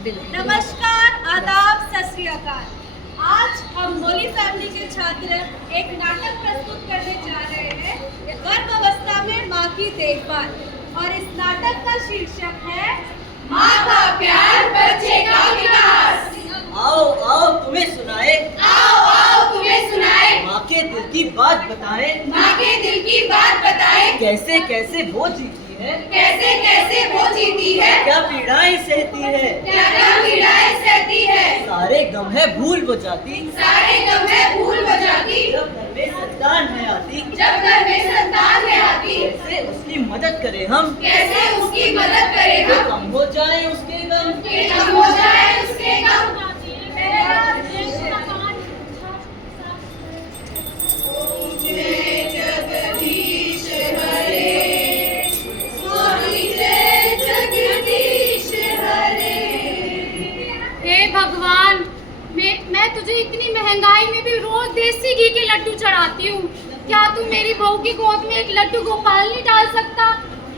नमस्कार, आदाब, सत श्री अकाल। आज हम होली फैमिली के छात्र एक नाटक प्रस्तुत करने जा रहे हैं, गर्भ अवस्था में माँ की देखभाल। और इस नाटक का शीर्षक है माँ का प्यार, बच्चे का विकास। आओ आओ तुम्हें सुनाए, आओ आओ तुम्हें सुनाए, माँ के दिल की बात बताए, माँ के दिल की बात बताए। कैसे कैसे वो जीती है, कैसे कैसे वो जीती है, क्या पीड़ाएं सहती है, क्या क्या पीड़ाएं सहती है। सारे गम है भूल वो जाती, सारे गम है भूल हो जाती। जब घर में संतान है आती, जब घर में संतान है आती, कैसे उसकी मदद करें हम, कैसे उसकी मदद करें कि हम, कम हो जाए उसके गम। कि कम हो जाए उसके गम। जगदीश हरे, स्वामी जय जगदीश हरे। हे भगवान, मैं तुझे इतनी महंगाई में भी रोज देसी घी के लड्डू चढ़ाती हूँ। क्या तू मेरी बहू की गोद में एक लड्डू गोपाल नहीं डाल सकता?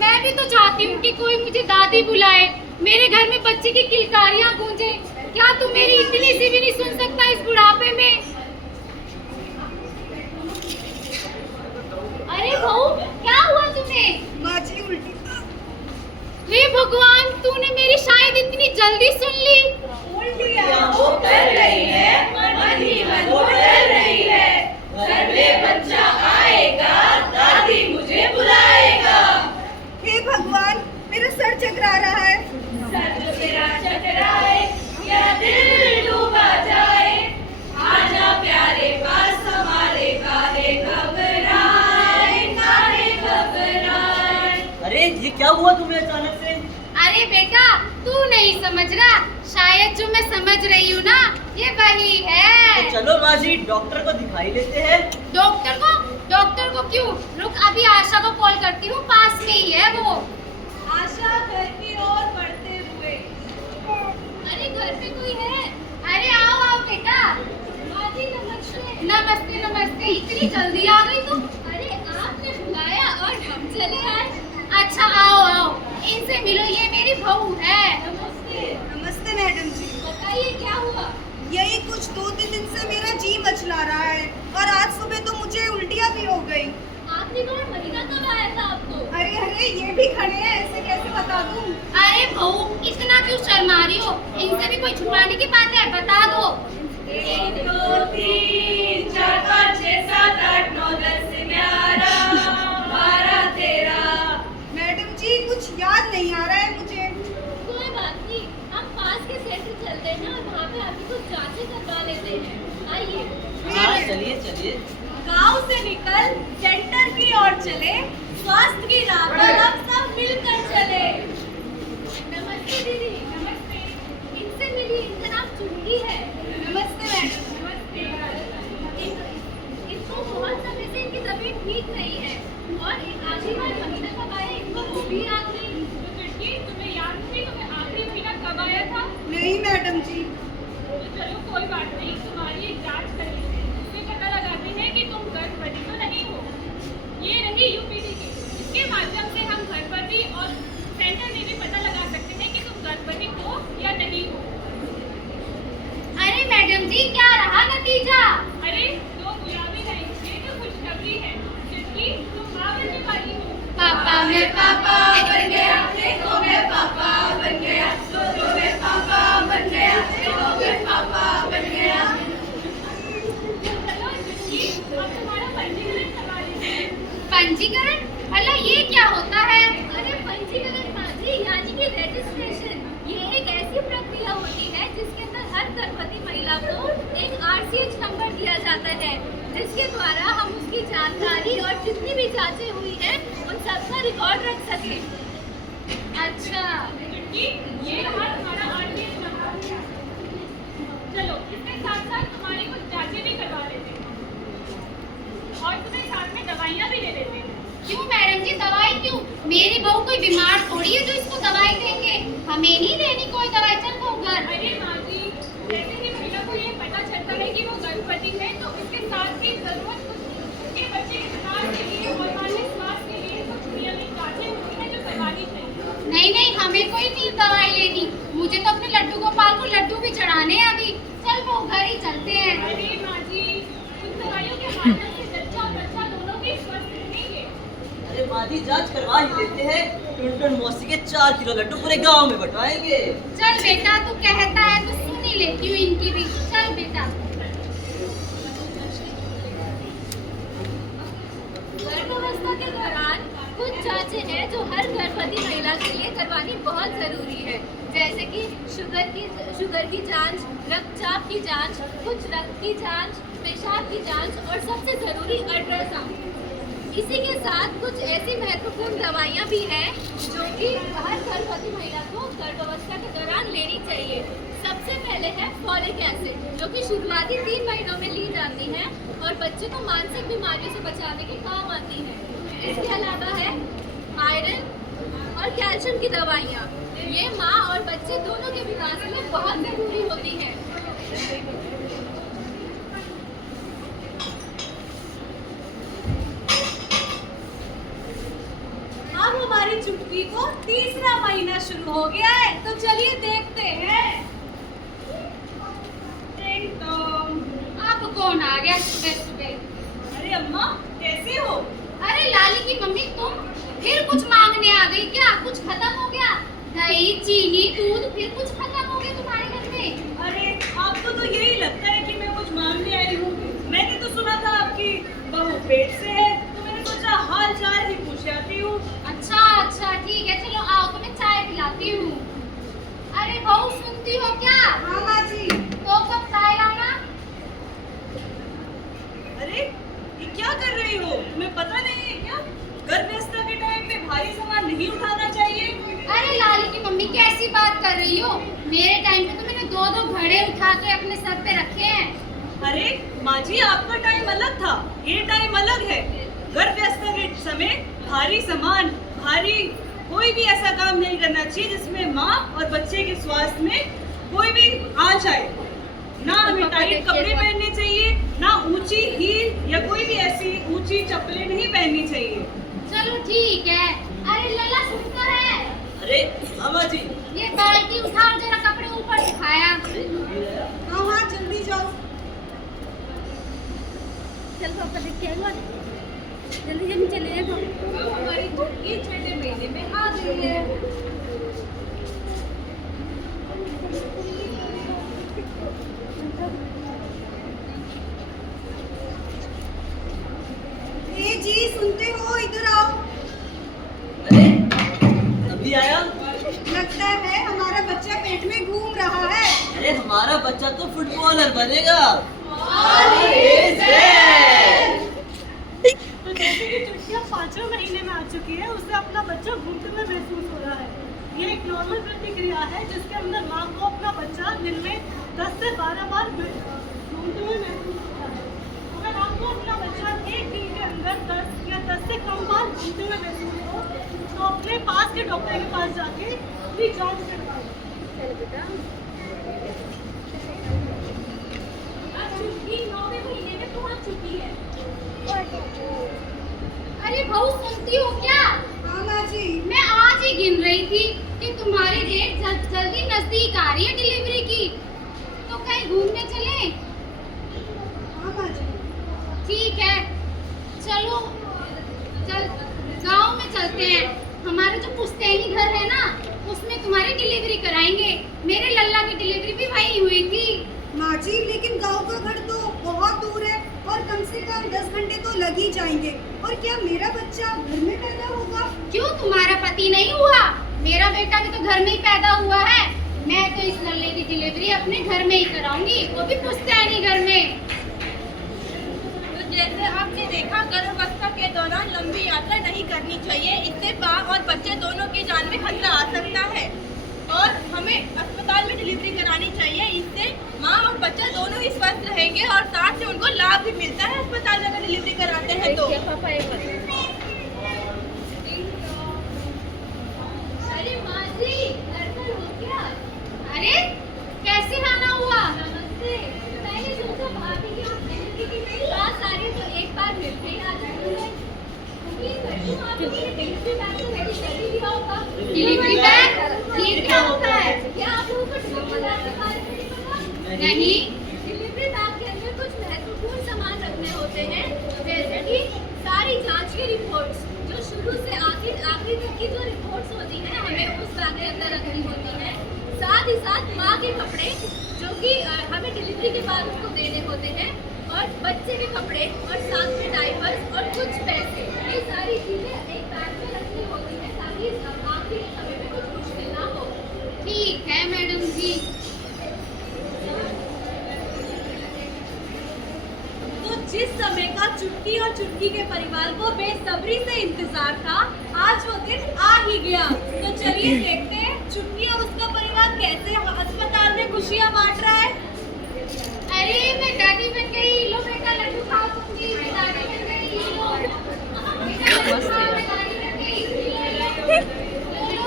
मैं भी तो चाहती हूँ कि कोई मुझे दादी बुलाए, मेरे घर में बच्चे की किलकारियाँ गूंजे। क्या तू मेरी इतनी सी भी नहीं सुन सकता इस बुढ़ापे में? अरे बहू, क्या हुआ तुम्हें? माँ जी उल्टी। हे भगवान, तूने मेरी शायद इतनी जल्दी सुन ली। उल्टियाँ वो कर रही है, मन ही मन वो डर रही है। घर में बच्चा आएगा, दादी मुझे बुलाएगा। हे भगवान, मेरा सर चकरा रहा है। सर जो तेरा चकराए, या दिल डूबा जाए। आजा प्यारे पास हमारे, काहे घबराए, काहे घबराए। अरे ये क्या हुआ तुम्हें अचानक से? अरे बेटा, तू नहीं समझ रहा, शायद जो मैं समझ रही हूँ ना, ये वही है। तो चलो माँ जी, डॉक्टर को दिखाई लेते हैं। डॉक्टर को? डॉक्टर को क्यों? रुक, अभी आशा को कॉल करती हूँ, पास में ही है वो। आशा घर की ओर बढ़ते हुए। अरे घर पे कोई है? अरे आओ आओ बेटा। माँ जी नमस्ते। नमस्ते नमस्ते, इतनी जल्दी आ गई तुम? अरे आपने बुलाया और हम चले आए। अच्छा आओ आओ, इनसे मिलो, ये मेरी बहू है। नमस्ते। नमस्ते मैडम जी। बताइए क्या हुआ? यही कुछ 2-3 दिन से मेरा जी मचला रहा है और आज सुबह तो मुझे उल्टियाँ भी हो गई। आखिरी बार महीना कब आया था आपको? अरे अरे, ये भी खड़े हैं, ऐसे कैसे बता दूं? अरे बहू, इतना क्यों शर्मा रही हो? इनसे भी कोई छुपाने की बात है, बता दो। 1 2 3 4 5 6 7 8 9 10 11 12 13। मैडम जी कुछ याद नहीं आ रहा है मुझे। कोई बात नहीं, हम पास के सेंटर चलते हैं और वहाँ पे आपकी कुछ जांचें करवा लेते हैं। आइए। हाँ चलिए चलिए। गांव से निकल सेंटर की ओर चले, स्वास्थ्य की राह पर हम सब मिलकर चले। नमस्ते दीदी। नमस्ते। इनसे मिलिए, इनका नाम चुटकी है। नमस्ते मैडम। नमस्ते। इनको बहुत समय से इनकी तबीयत ठीक नहीं है और आखिरी बार महीना कब आया इनको वो भी याद नहीं। तो चुटकी, तुम्हें याद नहीं तुम्हें आखिरी महीना कब आया था? नहीं मैडम जी। तो चलो कोई बात नहीं, तुम्हारी एक जांच कर लेते हैं, उससे पता लगाते हैं कि तुम गर्भवती तो नहीं हो। ये रही यूपीडी की, इसके माध्यम से हम गर्भवती और सेंटर में भी पता लगा सकते हैं कि तुम गर्भवती हो या नहीं हो। अरे मैडम जी, क्या रहा नतीजा? अरे 2 गुलाबी लाइन से तो खुशखबरी है, जिसकी तुम माँ बनने वाली हो। पापा मैं पापा बन गया, देखो मैं पापा बन गया, देखो मैं पापा बन गया, देखो मैं पापा बन गया। चलो जिसकी अब तुम्हारा पंजीकरण करवा लेते हैं। पंजीकरण? भला ये क्या होता है? अरे पंजीकरण माजी, यानी कि रजिस्ट्रेशन। ये एक ऐसी प्रक्रिया होती है जिसके अंदर हर गर्भवती महिला को एक RCH नंबर दिया जाता है, जिसके द्वारा हम उसकी जानकारी और जितनी भी जांचें हुई हैं उन सबका रिकॉर्ड रख सके। अच्छा, ये रहा तुम्हारा RCH नंबर। चलो इसके साथ साथ तुम्हारी कुछ जांचें भी करवा लेते हैं और तुम्हें साथ में दवाइयाँ भी दे देते हैं। क्यों मैडम जी, दवाई क्यों? मेरी बहू कोई बीमार थोड़ी है जो इसको दवाई देंगे, हमें नहीं देनी कोई दवाई। चल वो घर। अरे माँ जी, जैसे ही महिला को ये पता चलता है कि वो गर्भवती है तो इसके साथ ही जरूरत उसके बच्चे के विकास के लिए और मानसिक स्वास्थ्य के लिए कुछ नियमित जांचें होती हैं जो करवानी चाहिए। नहीं नहीं, हमें कोई नहीं दवाई लेनी, मुझे तो अपने लड्डू को आधी जांच करवा ही लेते हैं। टुनटुन मौसी के 4 किलो लड्डू पूरे गांव में बंटवाएंगे। चल बेटा, तू कहता है तो सुन ही लेती हूँ इनकी भी। चल बेटा। गर्भावस्था के दौरान कुछ जांचें हैं जो हर गर्भवती महिला के लिए करवानी बहुत जरूरी है, जैसे कि शुगर की जांच, रक्तचाप की जांच, कुछ रक्त की जांच, पेशाब की जांच और सबसे जरूरी अल्ट्रासाउंड। इसी के साथ कुछ ऐसी महत्वपूर्ण दवाइयाँ भी हैं जो कि हर गर्भवती महिला को गर्भावस्था के दौरान लेनी चाहिए। सबसे पहले है फॉलिक एसिड, जो कि शुरुआती 3 महीनों में ली जाती है और बच्चे को मानसिक बीमारियों से बचाने के काम आती है। इसके अलावा है आयरन और कैल्शियम की दवाइयाँ। ये माँ और बच्चे दोनों के विकास में बहुत जरूरी होती हैं। अब हमारी चुटकी को तीसरा महीना शुरू हो गया है, तो चलिए देखते हैं। टिंग टोंग। अब कौन आ गया सुबह सुबह? अरे अम्मा, कैसे हो? अरे लाली की मम्मी, तुम फिर कुछ मांगने आ गई क्या? कुछ खत्म हो गया? दही, चीनी, दूध फिर कुछ खत्म हो गया तुम्हारे घर में? अरे आपको तो यही लगता है कि मैं कुछ मांगने आई हूँ। मैंने तो सुना था आपकी बहू पेट से है, तो मैंने सोचा हाल चाल ही पूछ आती हूँ। अच्छा अच्छा, ठीक है, चलो आओ तो मैं चाय पिलाती हूँ। अरे बहू, सुनती हो क्या? हाँ माँ जी। तो कब चाय लाना? अरे ये क्या कर रही हो? तुम्हें पता नहीं है क्या गर्भावस्था के टाइम में भारी सामान नहीं उठाना चाहिए? अरे लाली की मम्मी, कैसी बात कर रही हो? मेरे टाइम पे तो मैंने 2-2 घड़े उठा के अपने सर पे रखे हैं। अरे माँ जी, आपका टाइम अलग था, ये टाइम अलग है। गर्भावस्था के समय भारी सामान, भारी कोई भी ऐसा काम नहीं करना चाहिए जिसमें माँ और बच्चे के स्वास्थ्य में कोई भी आंच आए। ना हमें टाइट कपड़े पहनने चाहिए, ना ऊंची हील या कोई भी ऐसी ऊंची चप्पलें नहीं पहननी चाहिए। चलो ठीक है। अरे लला, सुन तो है। अरे मामा जी, ये बाल्टी उठा और जरा कपड़े ऊपर दिखाया। हाँ हाँ, जल्दी जाओ। चल पापा, देख के आएगा। जल्दी जल्दी चले जाओ। हमारी चुटकी 6 महीने में आ गई है। ए जी, सुनते हो? इधर आओ। अरे अभी आया? लगता है हमारा बच्चा पेट में घूम रहा है। अरे हमारा बच्चा तो फुटबॉलर बनेगा। तो जैसे कि चुटकियाँ 5वें महीने में आ चुकी है, उससे अपना बच्चा घूमते हुए महसूस हो रहा है। ये एक नॉर्मल प्रतिक्रिया है जिसके अंदर माँ को अपना बच्चा दिन में 10 से 12 बार घूमते हुए महसूस होता है। अगर आपको अपना बच्चा एक दिन के अंदर 10 या 10 से कम बार घूमते हुए महसूस हो, तो अपने पास के डॉक्टर के पास जाके अपनी जाँच करवाएं। अब चुटकी 9वें महीने में पहुंच चुकी है। अरे बहू, सुनती हो क्या? हाँ माँ जी। मैं आज ही गिन रही थी कि तुम्हारी डेट जल्दी नजदीक आ रही है डिलीवरी की। तो कहीं घूमने चलें? हाँ माँ जी। ठीक है, चलो गांव में चलते हैं। हमारा जो पुश्तैनी घर है ना, उसमें तुम्हारी डिलीवरी कराएंगे। मेरे लल्ला की डिलीवरी भी वहीं हुई थी। माँ जी, लेकिन गांव का घर तो बहुत दूर है और कम से कम 10 घंटे तो लग ही जाएंगे। और क्या मेरा बच्चा घर में पैदा होगा? क्यों, तुम्हारा पति नहीं हुआ? मेरा बेटा भी तो घर में ही पैदा हुआ है। मैं तो इस लल्ले की डिलीवरी अपने घर में ही कराऊंगी, वो भी पुश्तैनी घर में। तो जैसे आपने देखा, गर्भावस्था के दौरान लंबी यात्रा नहीं करनी चाहिए। इससे माँ और बच्चे दोनों की जान में खतरा आ सकता है और हमें अस्पताल में डिलीवरी करानी चाहिए। इससे माँ और बच्चा दोनों ही स्वस्थ रहेंगे और साथ ही उनको लाभ भी मिलता है अस्पताल में अगर डिलीवरी कराते हैं तो। अरे माँ जी, घर पर हो क्या? अरे कैसे आना हुआ? नमस्ते। मैंने सोचा भाभी की आप डिलीवरी की मेरी बात आ रही तो एक बार मिलते ही आ जाएंगे। उम्मीद करती हूँ आप लोगों ने डिलीवरी बैग तो रेडी कर ही दिया होगा। डिलीवरी बैग ये क्या होता है? क्या आप लोगों को डिलीवरी बैग के बारे में नहीं पता? नहीं। डिलीवरी बैग के अंदर कुछ महत्वपूर्ण सामान रखने होते हैं, जैसे कि सारी जांच की रिपोर्ट्स जो शुरू से आखिरी तक की जो रिपोर्ट्स होती हैं हमें उस बैग के अंदर रखनी होती है। साथ ही साथ माँ के कपड़े जो कि हमें डिलीवरी के बाद उसको देने होते हैं, और बच्चे के कपड़े और साथ में डायपर्स और कुछ पैसे, ये सारी चीज़ें एक बैग में रखनी होती है ताकि आखिरी समय में कुछ मुश्किल ना हो। ठीक है मैडम जी। तो जिस समय का चुटकी और चुटकी के परिवार को बेसब्री से इंतजार था, आज वो दिन आ ही गया। तो चलिए देखते हैं चुटकी और उसका परिवार कैसे अस्पताल में खुशियां बांट रहा है। अरे मैं दादी बन गई, लो बेटा लड्डू खाओ तुमकी, मैं दादी बन गई, लो बेटा लड्डू खाओ, मैं दादी बन गई, लो लो।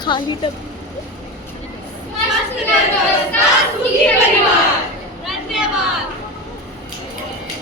खाली तब